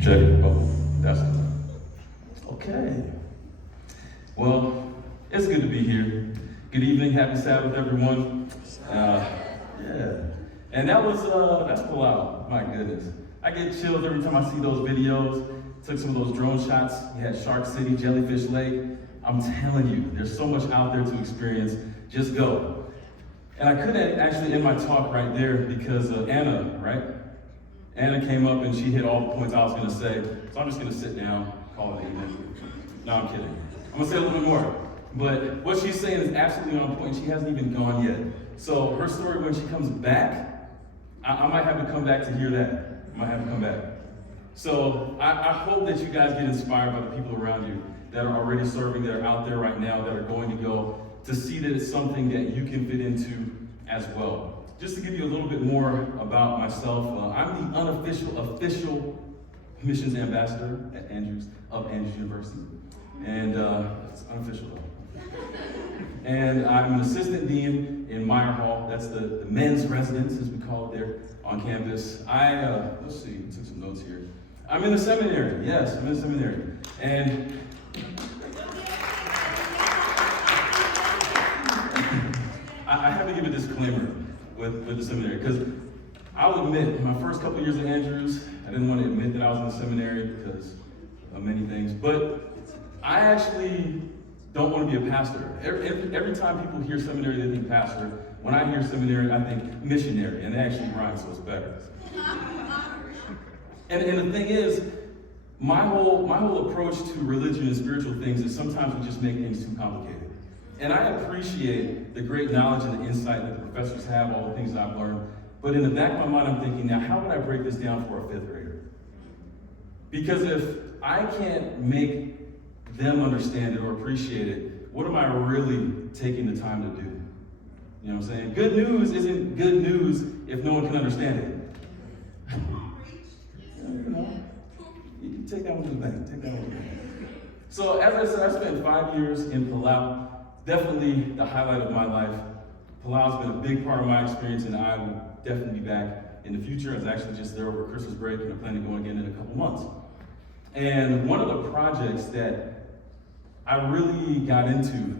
Check. Oh, that's okay. Well, it's good to be here. Good evening, happy Sabbath, everyone. Yeah, and that's pull out. My goodness, I get chills every time I see those videos. Took some of those drone shots. You had Shark City, Jellyfish Lake. I'm telling you, there's so much out there to experience. Just go. And I couldn't actually end my talk right there because Anna, right? Anna came up and she hit all the points I was gonna say. So I'm just gonna sit down, call it evening. No, I'm kidding. I'm gonna say a little bit more. But what she's saying is absolutely on point. She hasn't even gone yet. So her story, when she comes back, I might have to come back to hear that. I might have to come back. So I hope that you guys get inspired by the people around you that are already serving, that are out there right now, that are going to go, to see that it's something that you can fit into as well. Just to give you a little bit more about myself, I'm the official missions ambassador at Andrews University. And it's unofficial though. And I'm an assistant dean in Meyer Hall. That's the men's residence, as we call it there on campus. Let's see, I took some notes here. I'm in the seminary. Yes, I'm in the seminary. And I have to give a disclaimer with the seminary, because I'll admit, my first couple years at Andrews, I didn't want to admit that I was in the seminary because of many things, but I actually don't want to be a pastor. Every time people hear seminary, they think pastor. When I hear seminary, I think missionary, and they actually rhyme, so it's better. And the thing is, my whole approach to religion and spiritual things is sometimes we just make things too complicated. And I appreciate the great knowledge and the insight that the professors have, all the things that I've learned. But in the back of my mind, I'm thinking, now how would I break this down for a fifth grader? Because if I can't make them understand it or appreciate it, what am I really taking the time to do? You know what I'm saying? Good news isn't good news if no one can understand it. You take that one to the bank. Take that one to the bank. So as I said, I spent 5 years in Palau. Definitely the highlight of my life. Palau's been a big part of my experience, and I will definitely be back in the future. I was actually just there over Christmas break, and I plan to go again in a couple months. And one of the projects that I really got into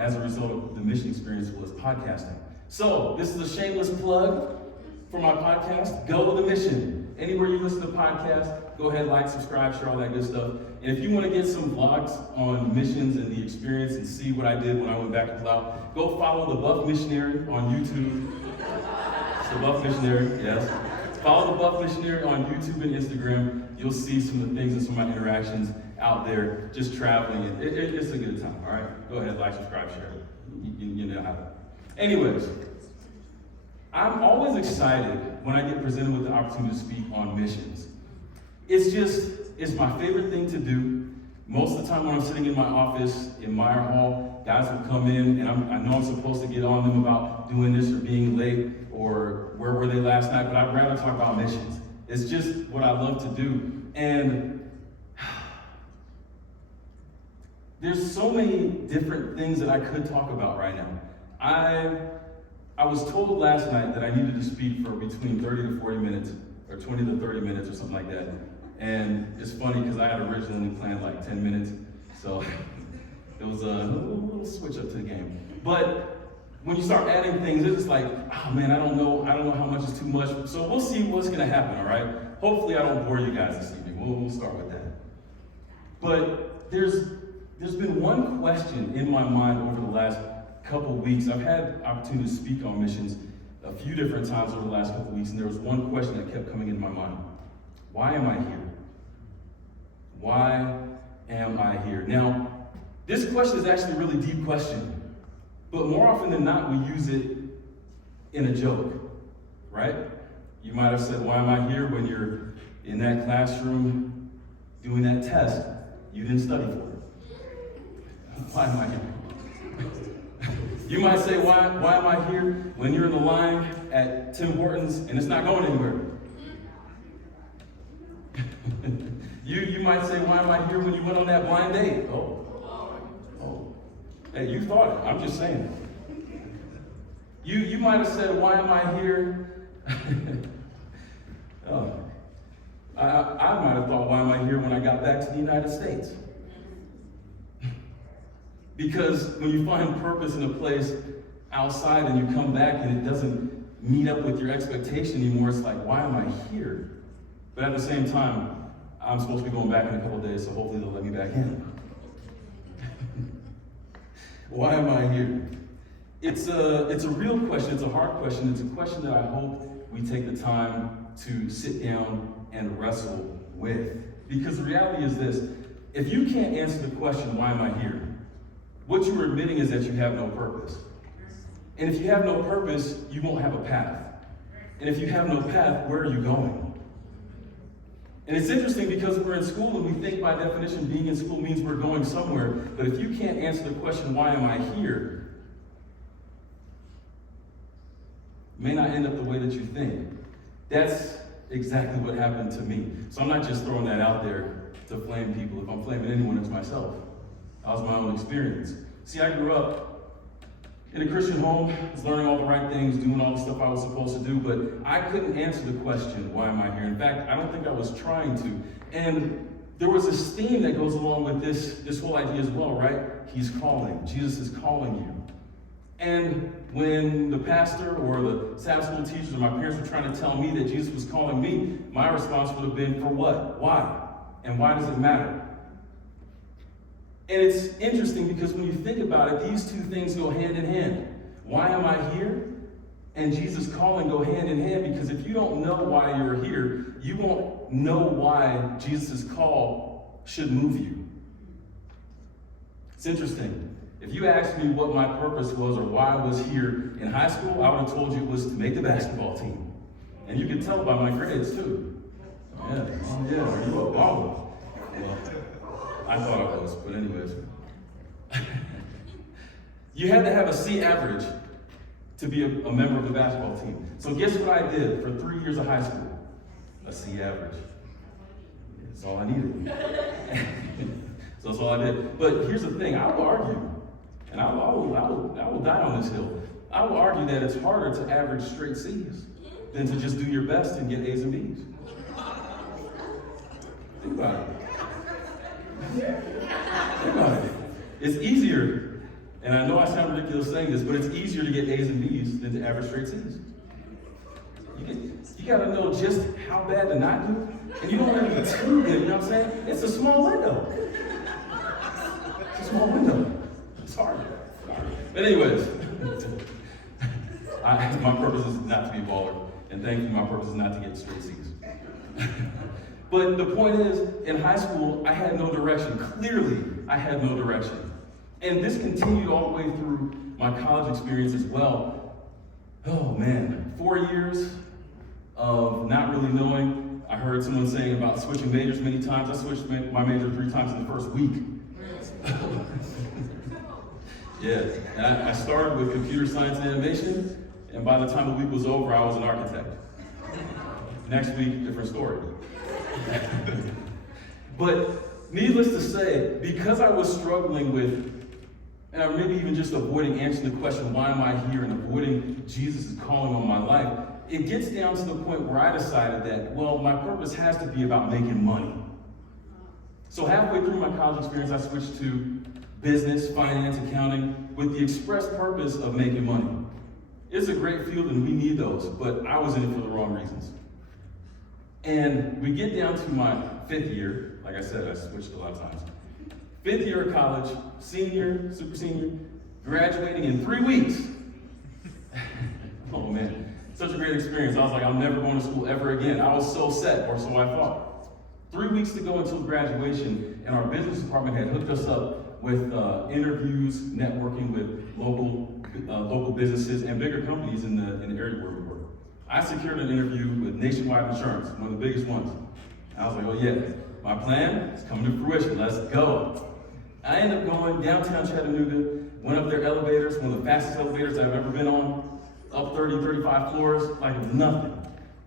as a result of the mission experience was podcasting. So this is a shameless plug for my podcast, Go to the Mission. Anywhere you listen to podcasts, go ahead, like, subscribe, share all that good stuff. And if you want to get some vlogs on missions and the experience and see what I did when I went back to Palau, go follow the Buff Missionary on YouTube. It's the Buff Missionary, yes. Follow the Buff Missionary on YouTube and Instagram. You'll see some of the things and some of my interactions out there, just traveling. It's a good time, all right? Go ahead, like, subscribe, share. You know how to. Anyways, I'm always excited when I get presented with the opportunity to speak on missions. It's my favorite thing to do. Most of the time when I'm sitting in my office in Meyer Hall, guys will come in and I know I'm supposed to get on them about doing this or being late or where were they last night, but I'd rather talk about missions. It's just what I love to do. And there's so many different things that I could talk about right now. I was told last night that I needed to speak for between 30 to 40 minutes, or 20 to 30 minutes or something like that. And it's funny because I had originally planned like 10 minutes, so it was a little switch up to the game. But when you start adding things, it's just like, oh man, I don't know how much is too much. So we'll see what's gonna happen, all right? Hopefully I don't bore you guys this evening. We'll start with that. But there's been one question in my mind over the last couple weeks. I've had opportunity to speak on missions a few different times over the last couple weeks, and there was one question that kept coming into my mind. Why am I here? Why am I here? Now, this question is actually a really deep question, but more often than not, we use it in a joke, right? You might have said, why am I here, when you're in that classroom doing that test you didn't study for. Why am I here? You might say, why am I here, when you're in the line at Tim Hortons and it's not going anywhere? You might say, why am I here, when you went on that blind date? Oh. Hey, you thought it. I'm just saying. You might have said, why am I here? Oh, I might have thought, why am I here when I got back to the United States? Because when you find purpose in a place outside and you come back and it doesn't meet up with your expectation anymore, it's like, why am I here? But at the same time, I'm supposed to be going back in a couple of days, so hopefully they'll let me back in. Why am I here? It's a real question, it's a hard question, it's a question that I hope we take the time to sit down and wrestle with. Because the reality is this, if you can't answer the question, why am I here? What you're admitting is that you have no purpose. And if you have no purpose, you won't have a path. And if you have no path, where are you going? And it's interesting because we're in school and we think by definition being in school means we're going somewhere. But if you can't answer the question, why am I here? It may not end up the way that you think. That's exactly what happened to me. So I'm not just throwing that out there to flame people. If I'm flaming anyone, it's myself. That was my own experience. See, I grew up in a Christian home, was learning all the right things, doing all the stuff I was supposed to do, but I couldn't answer the question, why am I here? In fact, I don't think I was trying to. And there was this theme that goes along with this whole idea as well, right? He's calling. Jesus is calling you. And when the pastor or the Sabbath school teachers or my parents were trying to tell me that Jesus was calling me, my response would have been, for what? Why? And why does it matter? And it's interesting because when you think about it, these two things go hand in hand. Why am I here? And Jesus calling go hand in hand, because if you don't know why you're here, you won't know why Jesus' call should move you. It's interesting. If you asked me what my purpose was or why I was here in high school, I would have told you it was to make the basketball team. And you can tell by my grades too. Yeah, oh yeah, are you a baller? Well, I thought I was, but anyways. You had to have a C average to be a member of the basketball team. So guess what I did for 3 years of high school? A C average. That's all I needed. So that's all I did. But here's the thing, I will argue, and I will die on this hill. I will argue that it's harder to average straight C's than to just do your best and get A's and B's. Think about it. Think about it. It's easier, and I know I sound ridiculous saying this, but it's easier to get A's and B's than to average straight C's. You gotta know just how bad to not do, and you don't want to be too good, you know what I'm saying? It's a small window. It's a small window. It's hard. But anyways, my purpose is not to be a baller, and thank you, my purpose is not to get straight C's. But the point is, in high school, I had no direction. Clearly, I had no direction. And this continued all the way through my college experience as well. Oh man, 4 years of not really knowing. I heard someone saying about switching majors many times. I switched my major 3 times in the first week. Yeah, and I started with computer science and animation, and by the time the week was over, I was an architect. Next week, different story. But needless to say, because I was struggling with, and maybe even just avoiding answering the question, why am I here, and avoiding Jesus' calling on my life, it gets down to the point where I decided that, well, my purpose has to be about making money. So halfway through my college experience, I switched to business, finance, accounting, with the express purpose of making money. It's a great field and we need those, but I was in it for the wrong reasons. And we get down to my 5th year. Like I said, I switched a lot of times. 5th year of college, senior, super senior, graduating in 3 weeks. Oh man, such a great experience. I was like, I'm never going to school ever again. I was so set, or so I thought. 3 weeks to go until graduation, and our business department had hooked us up with interviews, networking with local businesses and bigger companies in the area where we were. I secured an interview with Nationwide Insurance, one of the biggest ones. I was like, oh yeah, my plan is coming to fruition, let's go. I ended up going downtown Chattanooga, went up their elevators, one of the fastest elevators I've ever been on, up 30, 35 floors, like it was nothing.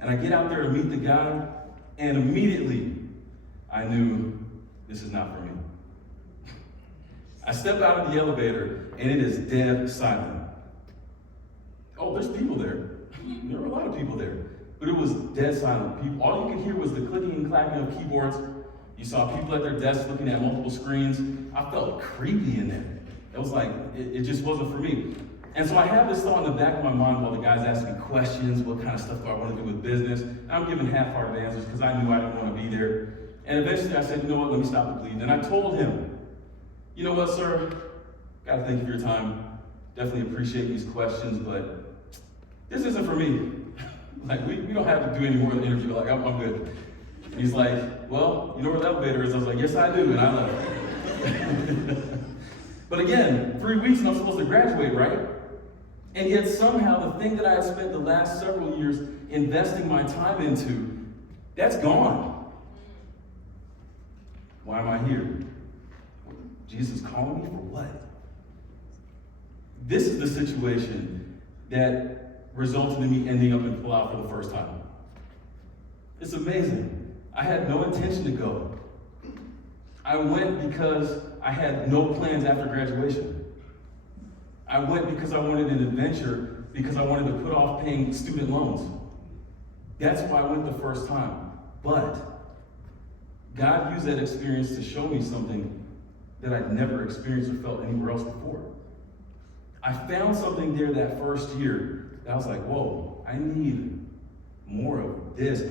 And I get out there to meet the guy, and immediately I knew this is not for me. I step out of the elevator, and it is dead silent. Oh, well, there's people there. There were a lot of people there. But it was dead silent. People, all you could hear was the clicking and clacking of keyboards. You saw people at their desks looking at multiple screens. I felt creepy in there. It was like, it just wasn't for me. And so I had this thought in the back of my mind while the guys asked me questions, what kind of stuff do I want to do with business? And I'm giving half-hearted answers because I knew I didn't want to be there. And eventually I said, you know what, let me stop the bleeding. And I told him, you know what, sir, gotta thank you for your time. Definitely appreciate these questions, but this isn't for me. Like, we don't have to do any more of the interview. Like, I'm good. And he's like, well, you know where the elevator is? I was like, yes, I do, and I left. But again, 3 weeks and I'm supposed to graduate, right? And yet somehow the thing that I had spent the last several years investing my time into, that's gone. Why am I here? Jesus calling me for what? This is the situation that resulted in me ending up in Palau for the first time. It's amazing. I had no intention to go. I went because I had no plans after graduation. I went because I wanted an adventure, because I wanted to put off paying student loans. That's why I went the first time. But God used that experience to show me something that I'd never experienced or felt anywhere else before. I found something there that first year that I was like, whoa, I need more of this.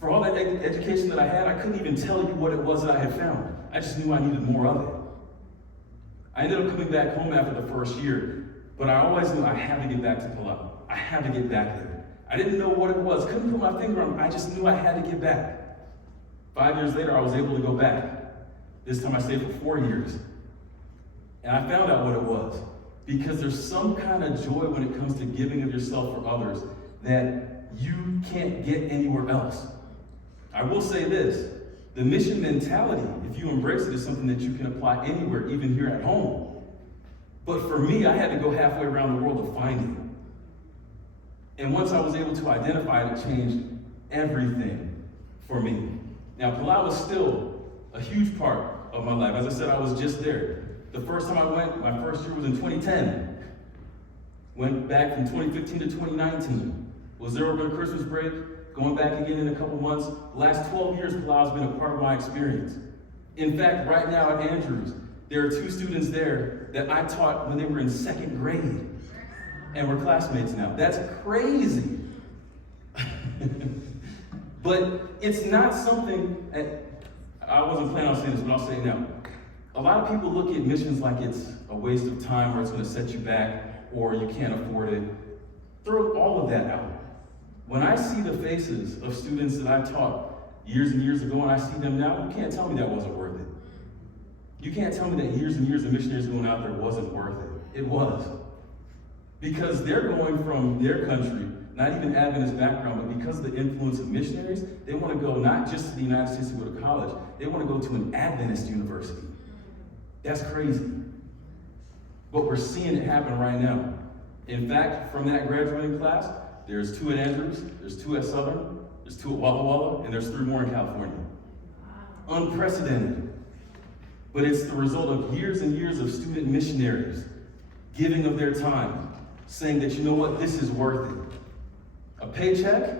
For all that education that I had, I couldn't even tell you what it was that I had found. I just knew I needed more of it. I ended up coming back home after the first year, but I always knew I had to get back to Palau. I had to get back there. I didn't know what it was, couldn't put my finger on it. I just knew I had to get back. 5 years later, I was able to go back. This time I stayed for 4 years. And I found out what it was. Because there's some kind of joy when it comes to giving of yourself for others that you can't get anywhere else. I will say this, the mission mentality, if you embrace it, is something that you can apply anywhere, even here at home. But for me, I had to go halfway around the world to find it. And once I was able to identify it, it changed everything for me. Now, Palau is still a huge part of my life. As I said, I was just there. The first time I went, my first year was in 2010. Went back from 2015 to 2019. Was there over the Christmas break, going back again in a couple months. The last 12 years, Palau has been a part of my experience. In fact, right now at Andrews, there are 2 students there that I taught when they were in 2nd grade. And we're classmates now. That's crazy. But it's not something, I wasn't planning on saying this, but I'll say it now. A lot of people look at missions like it's a waste of time or it's going to set you back or you can't afford it. Throw all of that out. When I see the faces of students that I taught years and years ago and I see them now, you can't tell me that wasn't worth it. You can't tell me that years and years of missionaries going out there wasn't worth it. It was. Because they're going from their country, not even Adventist background, but because of the influence of missionaries, they want to go not just to the United States to go to college, they want to go to an Adventist university. That's crazy. But we're seeing it happen right now. In fact, from that graduating class, there's 2 at Andrews, there's 2 at Southern, there's 2 at Walla Walla, and there's 3 more in California. Unprecedented. But it's the result of years and years of student missionaries giving of their time, saying that, you know what, this is worth it. A paycheck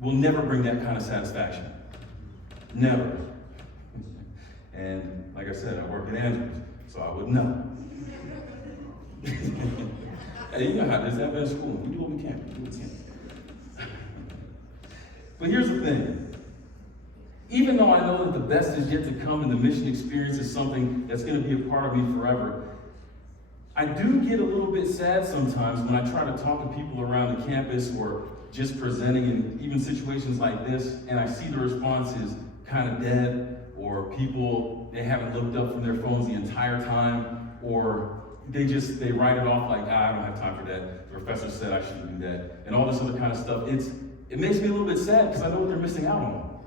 will never bring that kind of satisfaction. Never. And like I said, I work at Andrews, so I would know. Hey, you know how it is, I've been in school, we do what we can. But here's the thing. Even though I know that the best is yet to come and the mission experience is something that's going to be a part of me forever, I do get a little bit sad sometimes when I try to talk to people around the campus or just presenting in even situations like this, and I see the response is kind of dead, or people, they haven't looked up from their phones the entire time, or they write it off like, I don't have time for that. The professor said I shouldn't do that, and all this other kind of stuff. It makes me a little bit sad because I know what they're missing out on.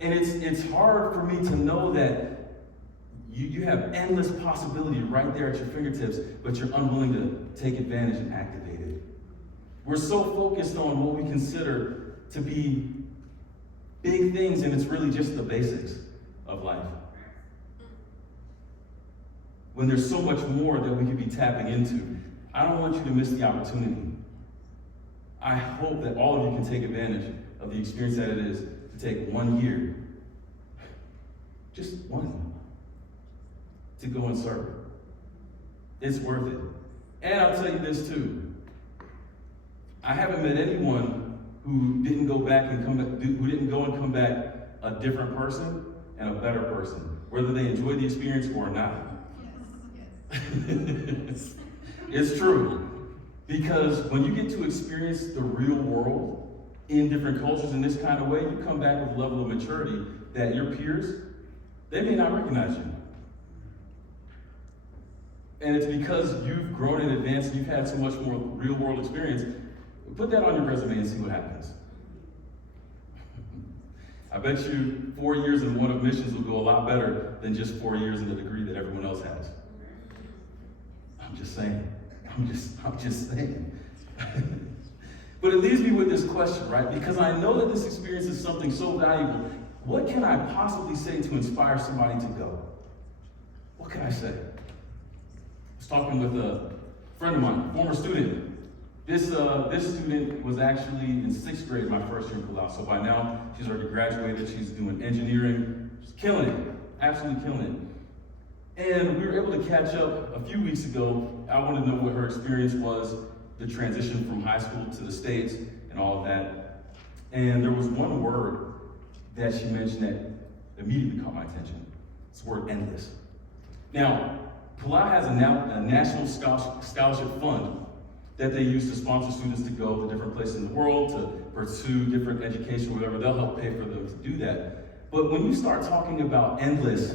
And it's hard for me to know that you have endless possibility right there at your fingertips, but you're unwilling to take advantage and activate it. We're so focused on what we consider to be big things, and it's really just the basics of life. When there's so much more that we could be tapping into. I don't want you to miss the opportunity. I hope that all of you can take advantage of the experience that it is to take 1 year, just one, to go and serve. It's worth it. And I'll tell you this too. I haven't met anyone who didn't go and come back a different person and a better person, whether they enjoyed the experience or not. Yes. It's true. Because when you get to experience the real world in different cultures in this kind of way, you come back with a level of maturity that your peers, they may not recognize you. And it's because you've grown in advance and you've had so much more real world experience. Put that on your resume and see what happens. I bet you 4 years in one of missions will go a lot better than just 4 years in the degree that everyone else has. I'm just saying. I'm just saying. But it leaves me with this question, right? Because I know that this experience is something so valuable. What can I possibly say to inspire somebody to go? What can I say? I was talking with a friend of mine, a former student. This student was actually in 6th grade my first year in Palau. So by now, she's already graduated. She's doing engineering. She's killing it. Absolutely killing it. And we were able to catch up a few weeks ago. I wanted to know what her experience was, the transition from high school to the States and all of that. And there was one word that she mentioned that immediately caught my attention. It's the word endless. Now, Palau has a national scholarship fund that they use to sponsor students to go to different places in the world, to pursue different education, whatever. They'll help pay for them to do that. But when you start talking about endless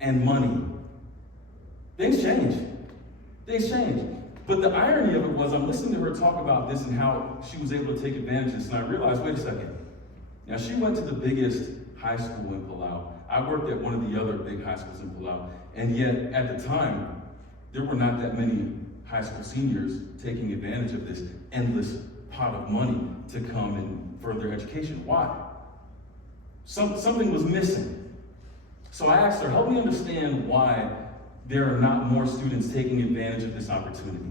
and money, things change. Things change. But the irony of it was, I'm listening to her talk about this and how she was able to take advantage of this, and I realized, wait a second. Now, she went to the biggest high school in Palau. I worked at one of the other big high schools in Palau, and yet, at the time, there were not that many high school seniors taking advantage of this endless pot of money to come and further education. Why? Something was missing. So I asked her, help me understand why there are not more students taking advantage of this opportunity,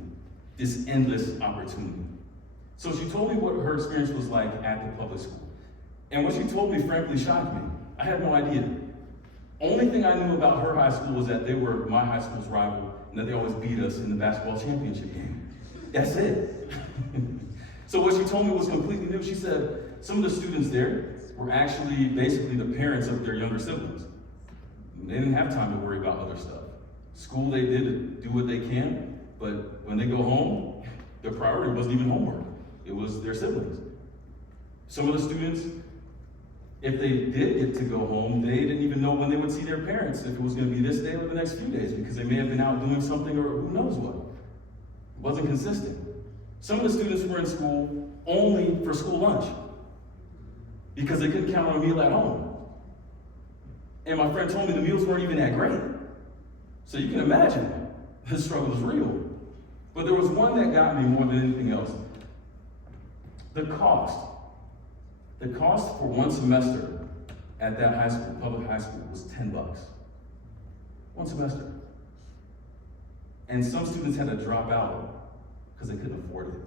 this endless opportunity. So she told me what her experience was like at the public school. And what she told me frankly shocked me. I had no idea. Only thing I knew about her high school was that they were my high school's rival and that they always beat us in the basketball championship game. That's it. So what she told me was completely new. She said some of the students there were actually basically the parents of their younger siblings. They didn't have time to worry about other stuff. School, they did do what they can, but when they go home, their priority wasn't even homework. It was their siblings. Some of the students, if they did get to go home, they didn't even know when they would see their parents, if it was going to be this day or the next few days, because they may have been out doing something or who knows what. It wasn't consistent. Some of the students were in school only for school lunch because they couldn't count on a meal at home. And my friend told me the meals weren't even that great. So you can imagine the struggle was real. But there was one that got me more than anything else. The cost. The cost for one semester at that high school, public high school, was $10. One semester. And some students had to drop out because they couldn't afford it.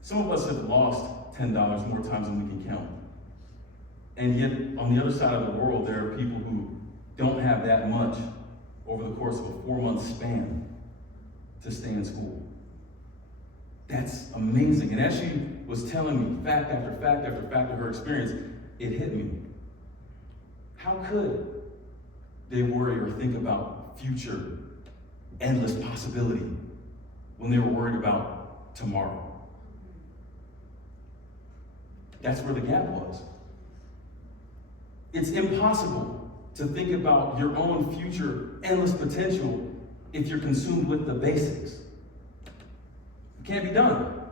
Some of us have lost $10 more times than we can count. And yet, on the other side of the world, there are people who don't have that much over the course of a 4-month span to stay in school. That's amazing. And as she was telling me fact after fact after fact of her experience, it hit me. How could they worry or think about future endless possibility when they were worried about tomorrow? That's where the gap was. It's impossible to think about your own future endless potential if you're consumed with the basics. It can't be done.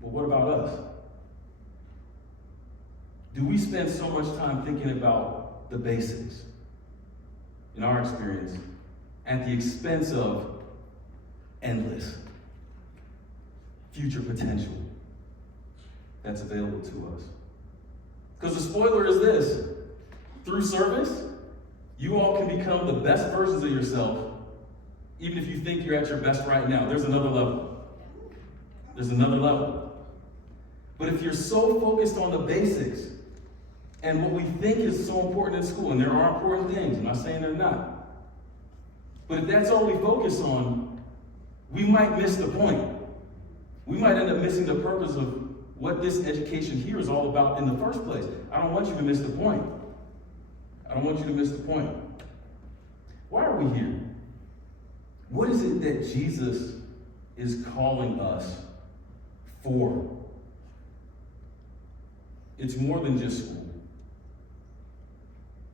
But what about us? Do we spend so much time thinking about the basics, in our experience, at the expense of endless future potential that's available to us? Because the spoiler is this: through service, You all can become the best versions of yourself, even if you think you're at your best right now. There's another level. There's another level. But if you're so focused on the basics and what we think is so important in school, and there are important things, I'm not saying they're not, but if that's all we focus on, we might miss the point. We might end up missing the purpose of what this education here is all about in the first place. I don't want you to miss the point. I don't want you to miss the point. Why are we here? What is it that Jesus is calling us for? It's more than just school.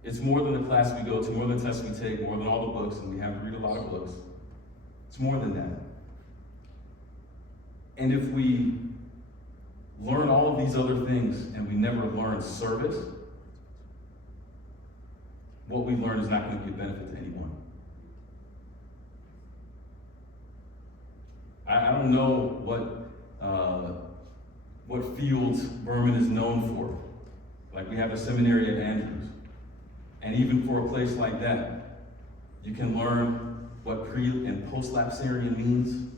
It's more than the class we go to, more than tests we take, more than all the books, and we have to read a lot of books. It's more than that. And if we learn all of these other things and we never learn service, what we learn is not going to be a benefit to anyone. I don't know what fields Burman is known for. Like we have a seminary at Andrews. And even for a place like that, you can learn what pre- and post-lapsarian means.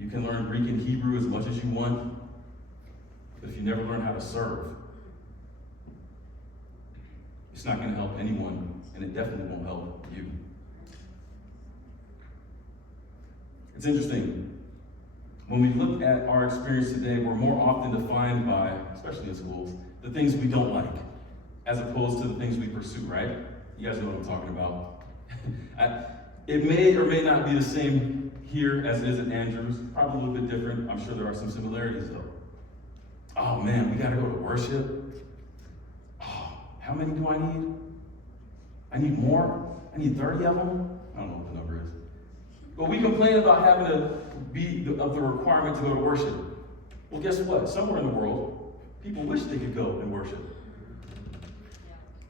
You can learn Greek and Hebrew as much as you want. But if you never learn how to serve, it's not going to help anyone, and it definitely won't help you. It's interesting. When we look at our experience today, we're more often defined by, especially in schools, the things we don't like, as opposed to the things we pursue, right? You guys know what I'm talking about. It may or may not be the same here as it is at Andrews. Probably a little bit different. I'm sure there are some similarities, though. Oh man, we gotta go to worship. Oh, how many do I need? I need more? I need 30 of them? I don't know what the number is. But we complain about having to be of the requirement to go to worship. Well, guess what? Somewhere in the world, people wish they could go and worship.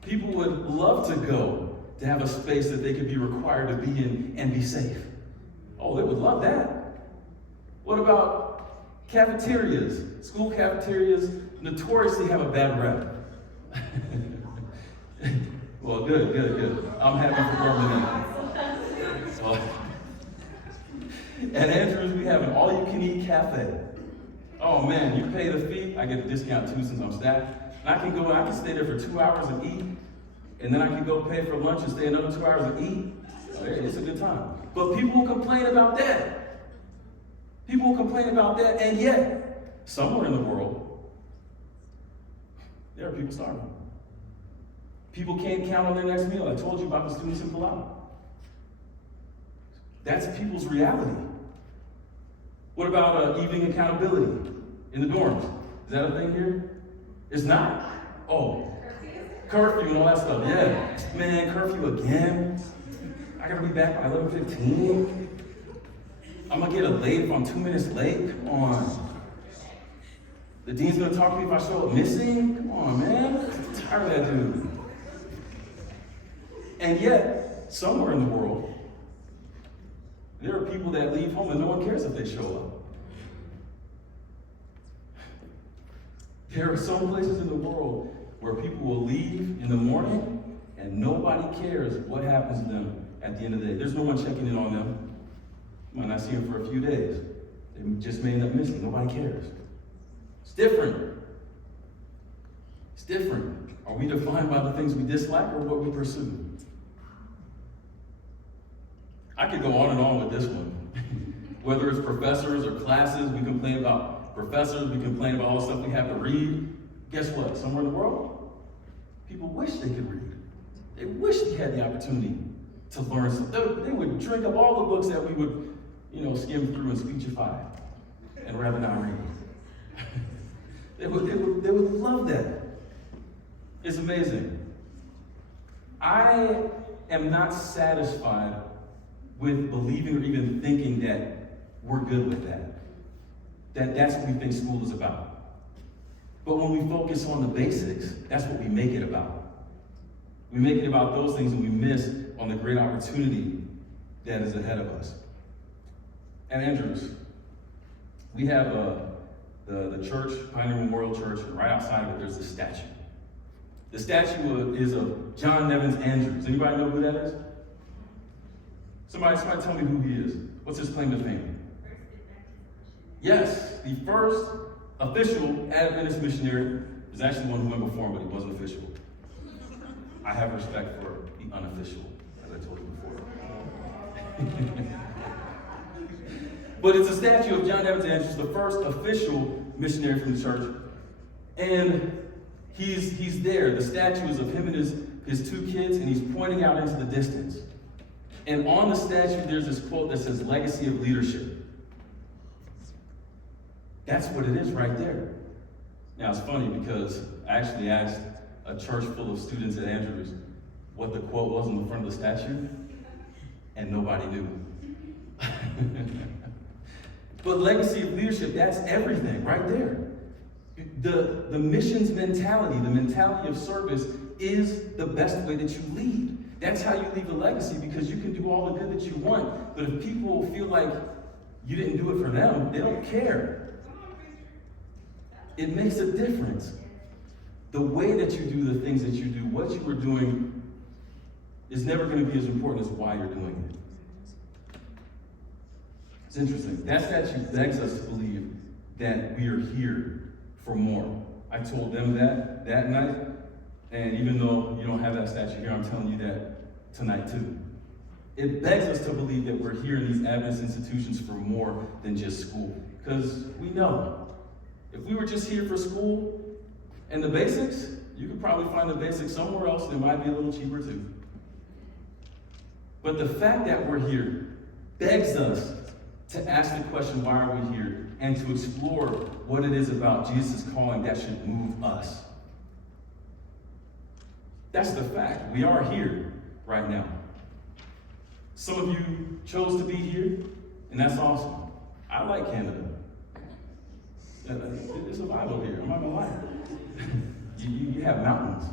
People would love to go to have a space that they could be required to be in and be safe. Oh, they would love that. What about cafeterias? School cafeterias notoriously have a bad rep. Well, good. I'm happy for Burman. So, at Andrews, we have an all-you-can-eat cafe. Oh man, you pay the fee, I get a discount too since I'm staff. And I can go and I can stay there for 2 hours and eat, and then I can go pay for lunch and stay another 2 hours and eat. Oh, it's a good time. But people will complain about that. People will complain about that, and yet, somewhere in the world, there are people starving. People can't count on their next meal. I told you about the students in Palau. That's people's reality. What about evening accountability in the dorms? Is that a thing here? It's not. Oh, curfew and all that stuff. Yeah, man, curfew again. I gotta be back by 11:15. I'm gonna get a late if I'm 2 minutes late. Come on. The dean's gonna talk to me if I show up missing. Come on, man. I'm tired of that dude. And yet, somewhere in the world, there are people that leave home and no one cares if they show up. There are some places in the world where people will leave in the morning and nobody cares what happens to them at the end of the day. There's no one checking in on them. You might not see them for a few days. They just may end up missing. Nobody cares. It's different. It's different. Are we defined by the things we dislike or what we pursue? I could go on and on with this one. Whether it's professors or classes, we complain about professors, we complain about all the stuff we have to read. Guess what? Somewhere in the world, people wish they could read. They wish they had the opportunity to learn something. They would drink up all the books that we would, skim through and speechify and rather not read. They would love that. It's amazing. I am not satisfied with believing or even thinking that we're good with that. That's what we think school is about. But when we focus on the basics, that's what we make it about. We make it about those things and we miss on the great opportunity that is ahead of us. At Andrews, we have the church, Pioneer Memorial Church, and right outside of it there's a statue. The statue is of John Nevins Andrews. Anybody know who that is? Somebody tell me who he is. What's his claim to fame? Yes, the first official Adventist missionary. There's actually one who went before him, but he wasn't official. I have respect for the unofficial, as I told you before. But it's a statue of John Nevins Andrews, the first official missionary from the church. And he's there. The statue is of him and his two kids, and he's pointing out into the distance. And on the statue, there's this quote that says, "Legacy of leadership." That's what it is right there. Now, it's funny because I actually asked a church full of students at Andrews what the quote was on the front of the statue, and nobody knew. But legacy of leadership, that's everything right there. The missions mentality, the mentality of service is the best way that you lead. That's how you leave a legacy, because you can do all the good that you want, but if people feel like you didn't do it for them, they don't care. It makes a difference. The way that you do the things that you do, what you are doing, is never going to be as important as why you're doing it. It's interesting. That statue begs us to believe that we are here for more. I told them that night, and even though you don't have that statue here, I'm telling you that tonight too. It begs us to believe that we're here in these Adventist institutions for more than just school. Because we know, if we were just here for school and the basics, you could probably find the basics somewhere else that might be a little cheaper too. But the fact that we're here begs us to ask the question, why are we here? And to explore what it is about Jesus' calling that should move us. That's the fact. We are here right now. Some of you chose to be here, and that's awesome. I like Canada. It's a vibe over here. I'm not gonna lie. You have mountains.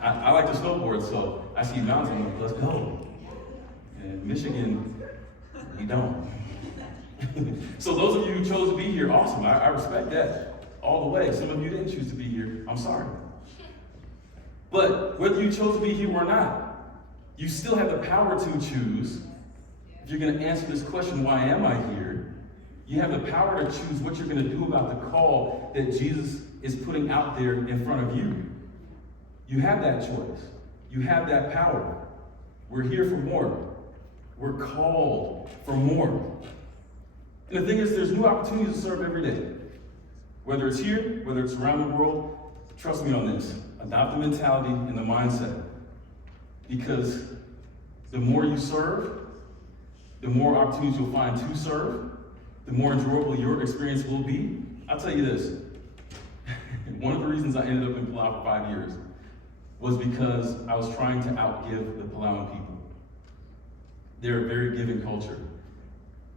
I like to snowboard, so I see mountains. Let's go. And Michigan, we don't. So those of you who chose to be here, awesome. I respect that all the way. Some of you didn't choose to be here. I'm sorry. But whether you chose to be here or not, you still have the power to choose. If you're going to answer this question, why am I here? You have the power to choose what you're going to do about the call that Jesus is putting out there in front of you. You have that choice. You have that power. We're here for more. We're called for more. And the thing is, there's new opportunities to serve every day. Whether it's here, whether it's around the world, trust me on this. Adopt the mentality and the mindset. Because the more you serve, the more opportunities you'll find to serve, the more enjoyable your experience will be. I'll tell you this. One of the reasons I ended up in Palau for 5 years was because I was trying to outgive the Palauan people. They're a very giving culture.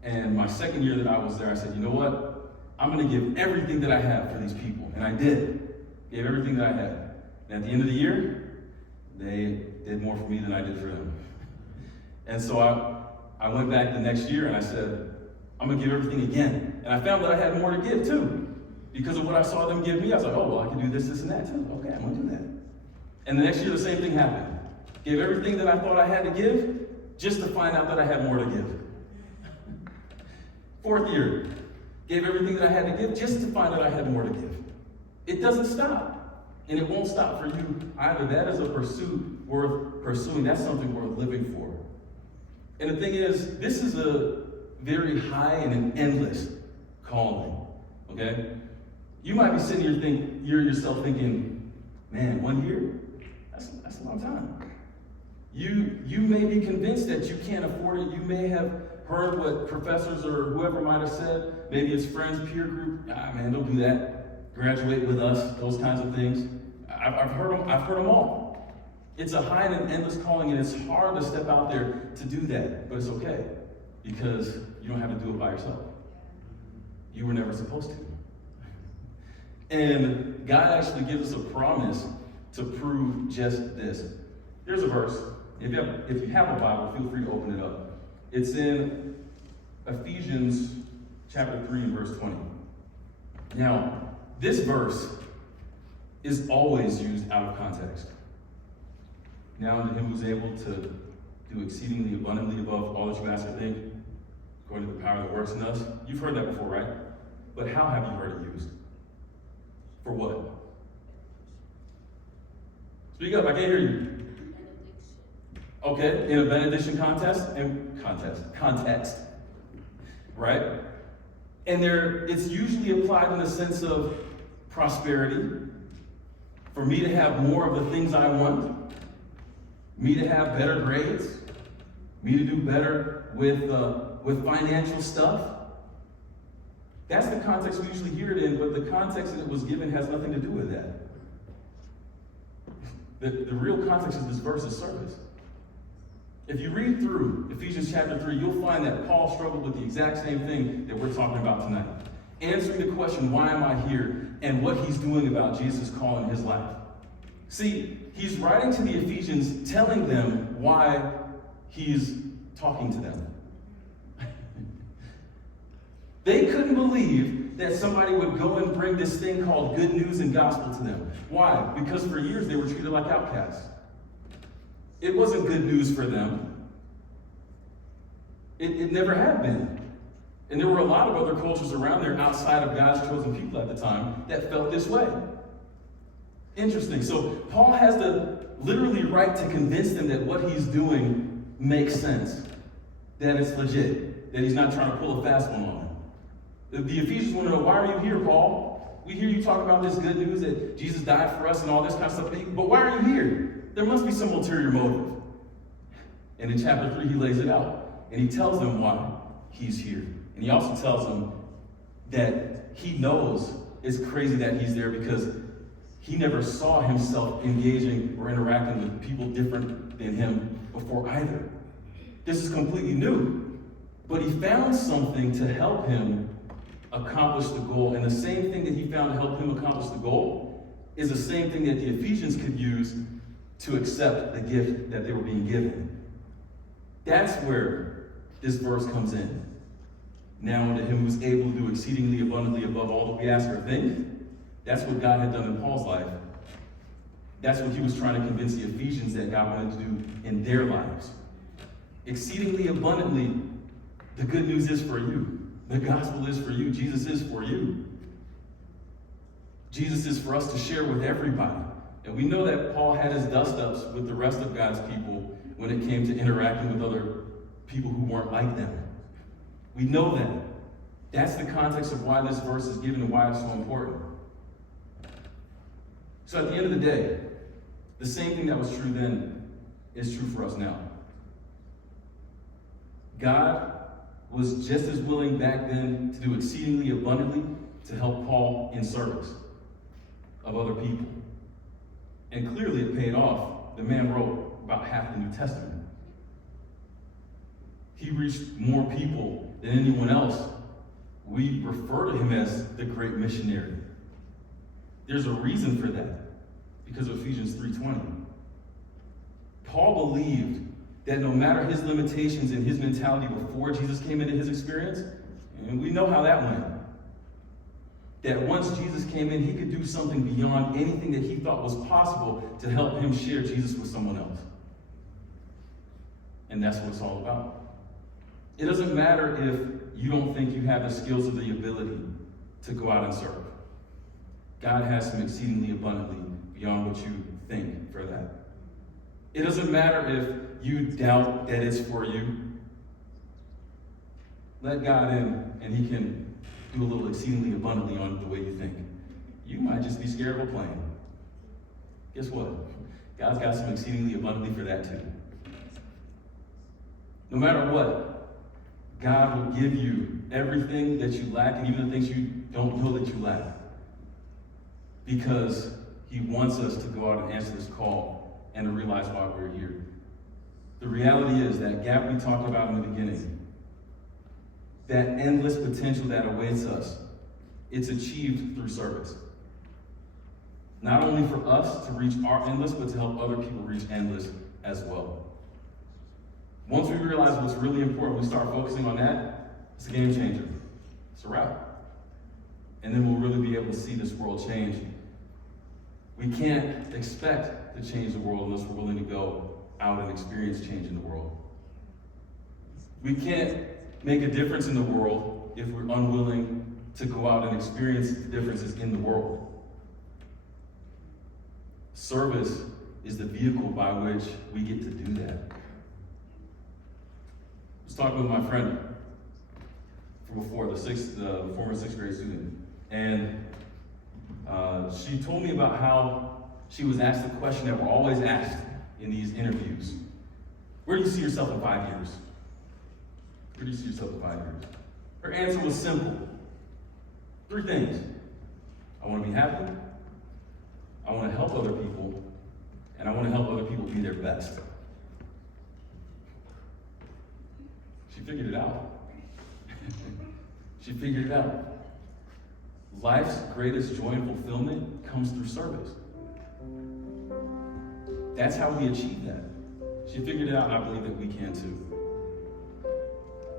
And my second year that I was there, I said, you know what? I'm going to give everything that I have for these people. And I did. Gave everything that I had. And at the end of the year, they did more for me than I did for them. And so I went back the next year and I said, I'm going to give everything again. And I found that I had more to give too. Because of what I saw them give me, I was like, oh, well, I can do this, this, and that too. Okay, I'm going to do that. And the next year, the same thing happened. Gave everything that I thought I had to give, just to find out that I had more to give. Fourth year, gave everything that I had to give, just to find out I had more to give. It doesn't stop. And it won't stop for you either. That is a pursuit worth pursuing. That's something worth living for. And the thing is, this is a very high and an endless calling. Okay? You might be sitting here yourself thinking, man, 1 year? That's a long time. You may be convinced that you can't afford it. You may have heard what professors or whoever might have said. Maybe it's friends, peer group. Man, don't do that. Graduate with us, those kinds of things. I've heard them all. It's a high and an endless calling, and it's hard to step out there to do that. But it's okay, because you don't have to do it by yourself. You were never supposed to. And God actually gives us a promise to prove just this. Here's a verse. If you have a Bible, feel free to open it up. It's in Ephesians chapter 3, verse 20. Now, this verse is always used out of context. Now unto him who's able to do exceedingly abundantly above all that you ask or think, according to the power that works in us. You've heard that before, right? But how have you heard it used? For what? Speak up, I can't hear you. Okay, in a benediction context, right? And it's usually applied in the sense of prosperity, for me to have more of the things I want, me to have better grades, me to do better with financial stuff. That's the context we usually hear it in, but the context that it was given has nothing to do with that. The real context of this verse is service. If you read through Ephesians chapter 3, you'll find that Paul struggled with the exact same thing that we're talking about tonight. Answering the question, why am I here? And what he's doing about Jesus' call in his life. See, he's writing to the Ephesians, telling them why he's talking to them. They couldn't believe that somebody would go and bring this thing called good news and gospel to them. Why? Because for years they were treated like outcasts. It wasn't good news for them. It never had been. And there were a lot of other cultures around there outside of God's chosen people at the time that felt this way. Interesting. So Paul has the literally right to convince them that what he's doing makes sense, that it's legit, that he's not trying to pull a fast one on them. The Ephesians want to know, why are you here, Paul? We hear you talk about this good news that Jesus died for us and all this kind of stuff, but why are you here? There must be some ulterior motive. And in chapter 3, he lays it out. And he tells them why he's here. And he also tells them that he knows it's crazy that he's there because he never saw himself engaging or interacting with people different than him before either. This is completely new. But he found something to help him accomplish the goal. And the same thing that he found to help him accomplish the goal is the same thing that the Ephesians could use to accept the gift that they were being given. That's where this verse comes in. Now unto him who's able to do exceedingly abundantly above all that we ask or think. That's what God had done in Paul's life. That's what he was trying to convince the Ephesians that God wanted to do in their lives. Exceedingly abundantly, the good news is for you. The gospel is for you. Jesus is for you. Jesus is for us to share with everybody. And we know that Paul had his dust-ups with the rest of God's people when it came to interacting with other people who weren't like them. We know that. That's the context of why this verse is given and why it's so important. So at the end of the day, the same thing that was true then is true for us now. God was just as willing back then to do exceedingly abundantly to help Paul in service of other people. And clearly it paid off. The man wrote about half the New Testament. He reached more people than anyone else. We refer to him as the great missionary. There's a reason for that, because of Ephesians 3:20. Paul believed that no matter his limitations and his mentality before Jesus came into his experience, and we know how that went, that once Jesus came in, he could do something beyond anything that he thought was possible to help him share Jesus with someone else. And that's what it's all about. It doesn't matter if you don't think you have the skills or the ability to go out and serve. God has some exceedingly abundantly beyond what you think for that. It doesn't matter if you doubt that it's for you. Let God in, and he can do a little exceedingly abundantly on the way you think. You might just be scared of a plane. Guess what? God's got some exceedingly abundantly for that too. No matter what, God will give you everything that you lack and even the things you don't know that you lack. Because he wants us to go out and answer this call and to realize why we're here. The reality is that gap we talked about in the beginning, that endless potential that awaits us, it's achieved through service. Not only for us to reach our endless, but to help other people reach endless as well. Once we realize what's really important, we start focusing on that, it's a game changer. It's a wrap. And then we'll really be able to see this world change We can't expect to change the world unless we're willing to go out and experience change in the world. We can't make a difference in the world if we're unwilling to go out and experience the differences in the world. Service is the vehicle by which we get to do that. I was talking with my friend from before, the former sixth grade student, and she told me about how she was asked the question that we're always asked in these interviews. Where do you see yourself in 5 years? Where do you see yourself in 5 years? Her answer was simple. 3 things. I want to be happy, I want to help other people, and I want to help other people be their best. She figured it out. She figured it out. Life's greatest joy and fulfillment comes through service. That's how we achieve that. She figured it out, and I believe that we can too.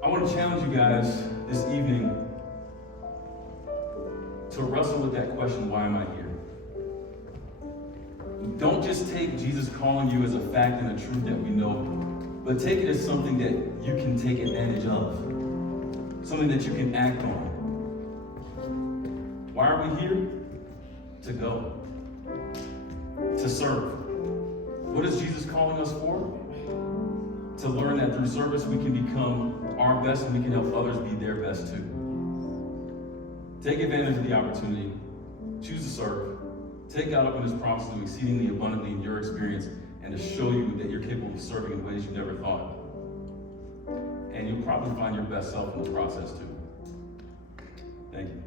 I want to challenge you guys this evening to wrestle with that question, why am I here? Don't just take Jesus calling you as a fact and a truth that we know, but take it as something that you can take advantage of, something that you can act on. Why are we here? To go, to serve. What is Jesus calling us for? To learn that through service we can become our best and we can help others be their best too. Take advantage of the opportunity. Choose to serve. Take God up on His promise to do exceedingly abundantly in your experience and to show you that you're capable of serving in ways you never thought. And you'll probably find your best self in the process too. Thank you.